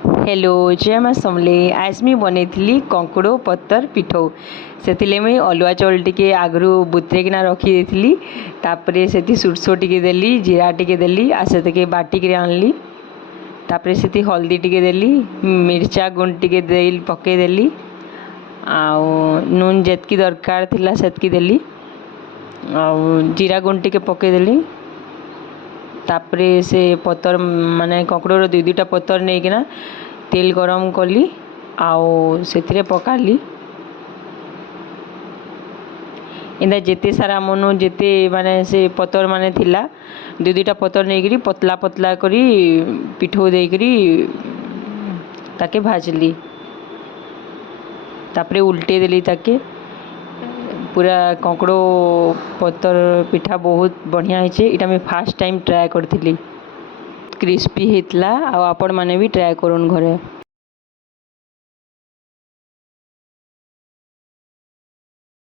Hello जय माँ समले आज मुझे बनई कंकुड़ पत्तर पिठौ से मुई अलुआ चाउल टी आगु बुतरेकिना रखी देली से सुरसो टी देली जीरा टी देली आ से बाटिक आनली तापर से हल्दी टी देली मिर्चा गुंड टी पकईदेली नून जितकी दरकार थिला सेतकी देली जीरा गुंड टी पकईदेली तापरे से पतर माने कंकुड़ दुई दुईटा पतर नहीं किना तेल गरम कली आउ से पकाली इंदा जेते सारा मनु जेते माने से पतर माने थिला दुई दुईटा पतर नहीं करी पतला पतला करी पिठौ दे करी ताके भाजली तापरे उल्टे देली ताके पूरा कंकुड़ पत्तर पिठा बहुत बढ़िया होइछे। इटा मैं फास्ट टाइम ट्राए करथिली क्रिस्पी हेतला आ आपण माने भी ट्राए करूँ घरे।